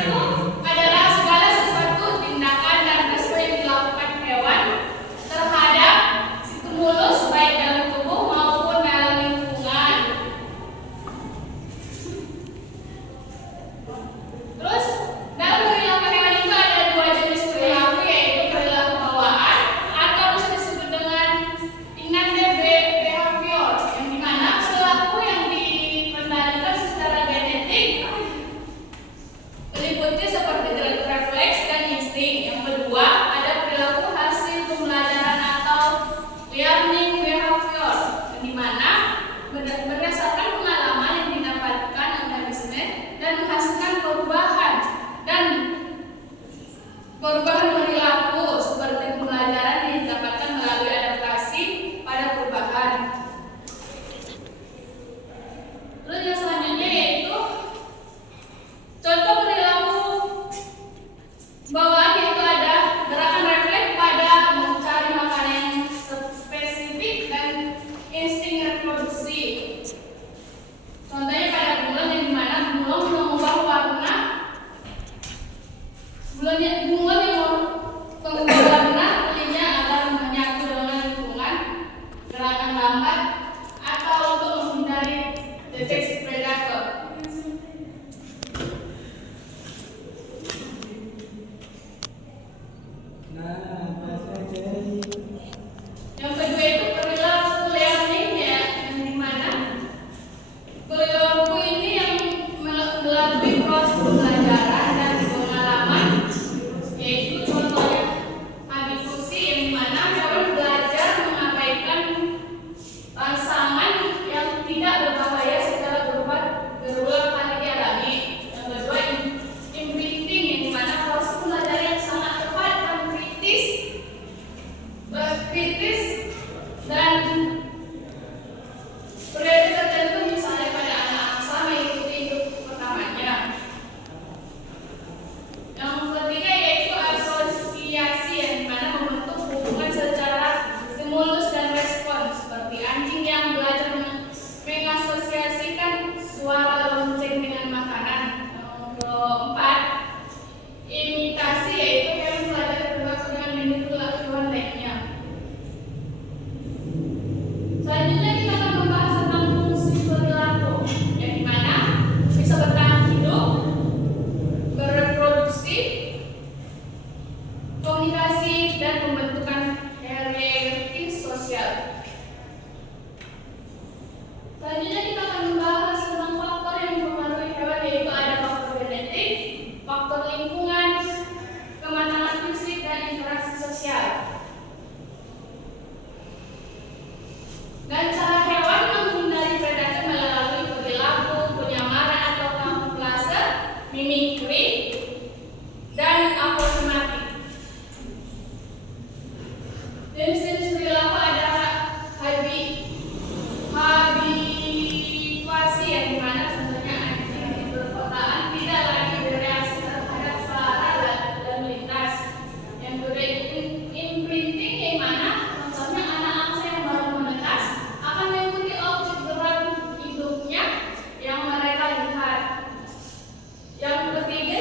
itu adalah segala sesuatu tindakan dan respon yang dilakukan hewan terhadap stimulus baik dalam tubuh maupun dalam lingkungan. Terus dalam perilaku hewan itu ada dua jenis perilaku, yaitu perilaku bawaan atau bisa disebut dengan inanimate behavior, yang dimana perilaku yang dikendalikan secara genetik meliputi seperti refleks dan insting. Yang kedua ada perilaku hasil pembelajaran atau learning behavior, yang dimana berdasarkan pengalaman yang didapatkan organisme dan menghasilkan perubahan perilaku seperti pembelajaran yang didapatkan melalui adaptasi pada perubahan. Terus yang selanjutnya yaitu contoh perilaku bawaan, yaitu ada gerakan refleks pada mencari makanan yang spesifik dan insting reproduksi. Contohnya pada bunglon, yang dimana bunglon mengubah warna kulitnya agar menyatu dengan lingkungan, gerakan lambat atau untuk menghindari deteksi predator. Yang kedua itu perilaku learning, ya, yang dimana perilaku ini yang melalui proses pembelajaran dan pengalaman, yaitu contohnya habituasi, yang dimana hewan belajar mengabaikan rangsangan yang tidak berbahaya secara berulang kali dialami. Yang kedua imprinting, yang dimana proses pembelajaran yang sangat tepat dan kritis dan periode tertentu, misalnya pada anak angsa mengikuti hidup pertamanya. Yang ketiga yaitu asosiasi, yang dimana membentuk hubungan secara stimulus dan respon, seperti anjing yang belajar mengasosiasikan suara lonceng dengan makanan. Yang keempat imitasi, yaitu hewan belajar berlaku dengan meniru hewan lainnya. Selanjutnya kita akan membahas tentang fungsi perilaku, yang dimana bisa bertahan hidup, bereproduksi, komunikasi, dan pembentukan hierarki sosial. Selanjutnya kita akan membahas tentang faktor yang mempengaruhi hewan, yaitu ada faktor genetik, faktor lingkungan, kematangan fisik, dan interaksi sosial. Dan cara hewan menghindari predator melalui perilaku, penyamaran atau kamuflase, mimikri, dan aproximatif. Jenis-jenis perilaku ada habituasi, yang dimana contohnya anjing di perkotaan tidak lagi bereaksi terhadap suara dan lintas. Yang kedua imprinting, yang mana contohnya anak angsa yang baru menetas akan mengikuti objek gerak hidupnya yang mereka lihat. Yang ketiga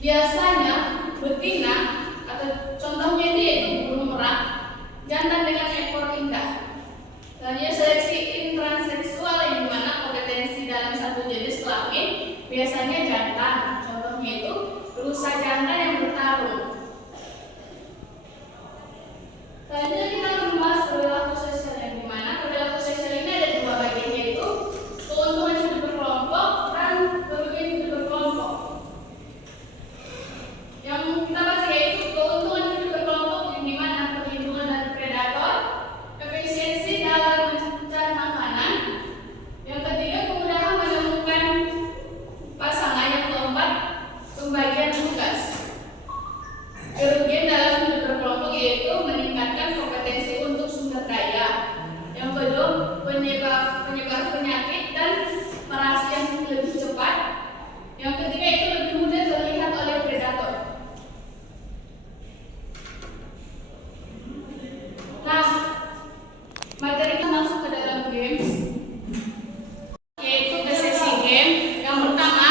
Biasanya betina atau contohnya itu yaitu burung merak jantan dengan ekor indah. Selanjutnya seleksi intraseksual yang dimana kompetensi dalam satu jenis kelamin biasanya jantan. Contohnya itu rusa jantan yang bertarung. Selanjutnya kita membahas perilaku sosial yang dimana perilaku sosial ini ada dua bagian yaitu keuntungan hidup berkelompok dan kerugian hidup berkelompok. Yang kita bahas yaitu keuntungan hidup berkelompok yang dimana perlindungan dari predator, efisiensi dalam mencari makanan, yang ketiga kemudahan menemukan pasangan, yang keempat pembagian tugas. Kerugian dalam hidup berkelompok yaitu meningkatkan kompetensi untuk sumber daya. Yang kedua penyebaran penyakit dan parasi yang lebih cepat. Yang ketiga itu lebih mudah terlihat oleh predator. Nah, materi kita masuk ke dalam games, yaitu ke sesi game. Yang pertama,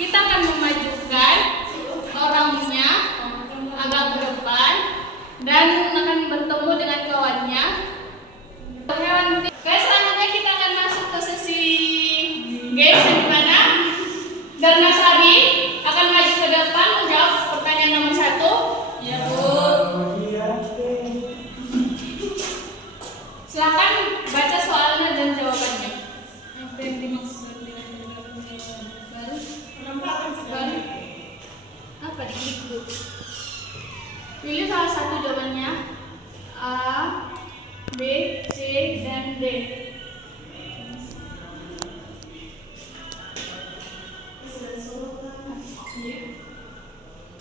kita akan memajukan orangnya agak ke depan dan akan bertemu dengan kawannya. Oke, selanjutnya kita akan masuk ke sesi game yang mana Darna Sari akan maju ke depan menjawab pertanyaan nomor 1. Ya, Bu. Silakan baca soalnya dan jawabannya. Apa yang dimaksud dengan baru? Apa itu? Pilih salah satu jawabannya. A, B, C, dan D.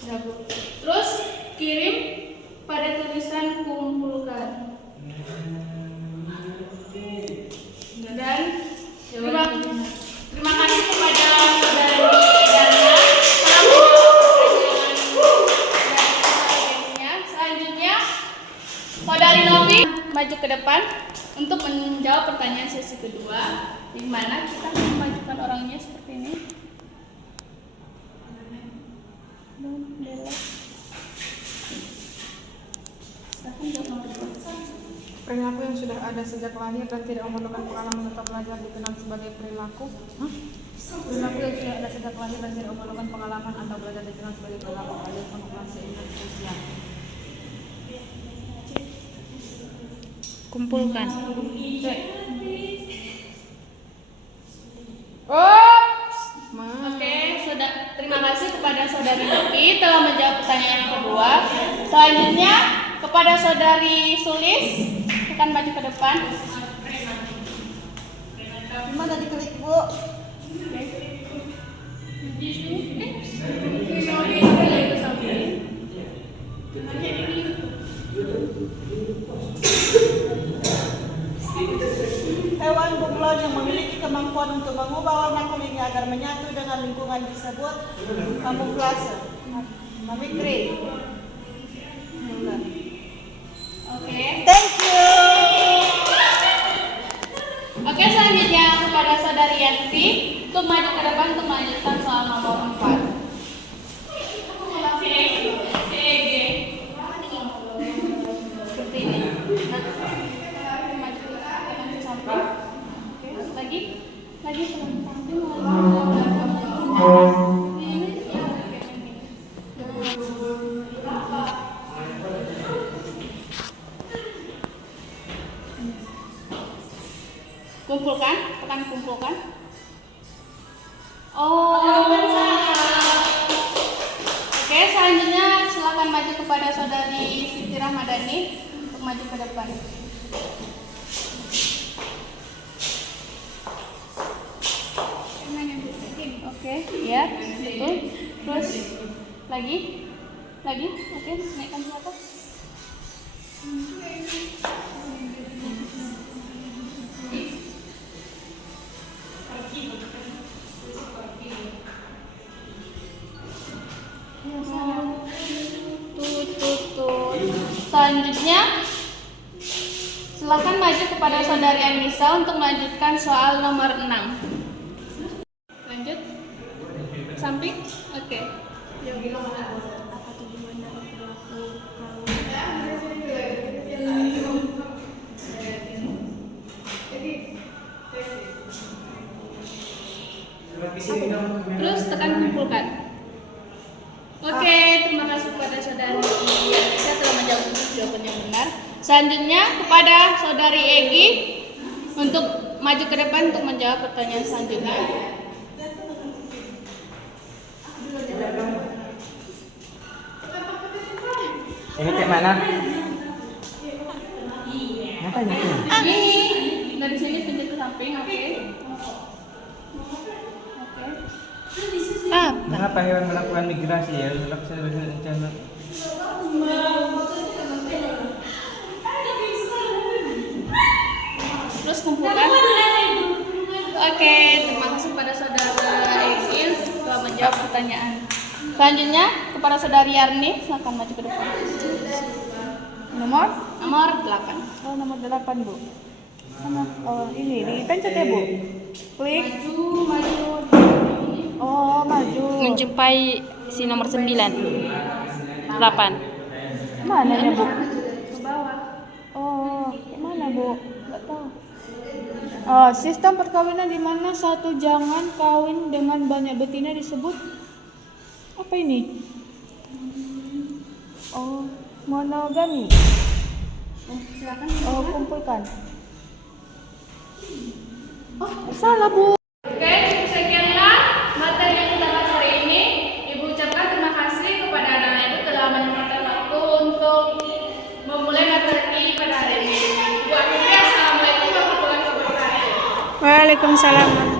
Ya, Bu. Terus kirim pada tulisan kumpulkan. Dan terima kasih kepada saudari Darna telah menjawab pertanyaan. Selanjutnya saudari Novi maju ke depan untuk menjawab pertanyaan sesi kedua, di mana kita akan memajukan orangnya seperti ini. Perilaku yang sudah ada sejak lahir dan tidak memerlukan pengalaman atau belajar dikenal sebagai perilaku. Perilaku yang sudah ada sejak lahir dan tidak memerlukan pengalaman atau belajar dikenal sebagai perilaku alias pengoperasi indera sosial. Kumpulkan. Oke, terima kasih kepada saudari Novi telah menjawab pertanyaan yang kedua. Selanjutnya kepada saudari Sulis akan maju ke depan. Gimana diklik, Bu? Hewan bunglon yang memiliki kemampuan untuk mengubah warna kulitnya agar menyatu dengan lingkungan disebut kamuflase. Mimikri. Oke. Thank you. Oke, selanjutnya kepada saudari Yanti untuk maju ke depan untuk melanjutkan soal nomor 4. Seperti ini. Maju ke samping. Oke, lagi ke samping. Kumpulkan, tekan kumpulkan. Oke, selanjutnya silakan maju kepada saudari Siti Rahmadani untuk maju ke depan. Oke, ya, betul. Terus lagi, oke, naikkan ke atas. Selanjutnya silakan maju kepada saudari Anissa untuk melanjutkan soal nomor 6. Lanjut. Samping. Oke. Apa tujuan dari perilaku kawin? Terus tekan kumpulkan. Oke, terima kasih kepada saudari Yanisa telah menjawab jawaban yang benar. Selanjutnya kepada saudari Egi untuk maju ke depan untuk menjawab pertanyaan selanjutnya. Ini kayak mana? Ngapain itu? Ini dari sini pindah ke samping, oke? Oke. Mengapa hewan melakukan migrasi ya? Melakukan rencana. Terus kumpulkan. Oke, terima kasih kepada saudara Egil telah menjawab pertanyaan. Selanjutnya kepada saudari Yarni, silakan maju ke depan. Nomor? Nomor 8. Oh, nomor 8, Bu. Ini dipencet ya, Bu. Klik. Maju. Oh, maju. Menjumpai si nomor 9 8. Mana ya, Bu? Ke bawah. Oh, mana, Bu? Nggak tahu. Oh, sistem perkawinan di mana satu jangan kawin dengan banyak betina disebut apa ini? Oh, monogami. Silakan. Oh, kumpulkan. Oh, salah, Bu. Oke, sekianlah materi yang kita bahas hari ini. Ibu ucapkan terima kasih kepada anak ibu telah menyempatkan waktu untuk memulai materi pada hari ini. Bu akhirnya, assalamualaikum warahmatullahi wabarakatuh. Waalaikumsalam.